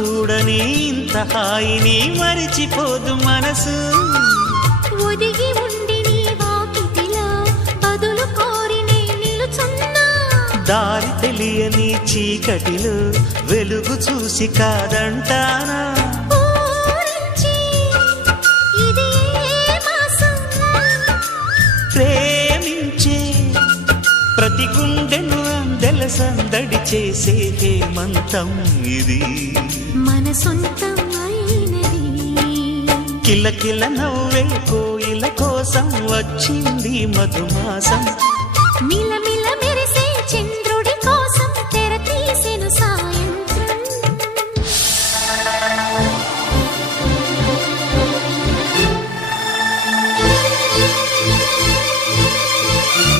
చూడని ఇంత హాయిని మరిచిపోదు మనసు. ఒదిగి ఉండి నీ వాకిటిలో బదులు కోరి నే నిలుచున్నా. దారి తెలియని చీకటిలో వెలుగు చూసి కాదంటానా. ప్రేమించే ప్రతి గుండెను అందెల సందడి చేసే హేమంతం ఇది. మన సొంతం అయినది. కిలకిల నవ్వే కోయిల కోసం వచ్చింది మధుమాసం.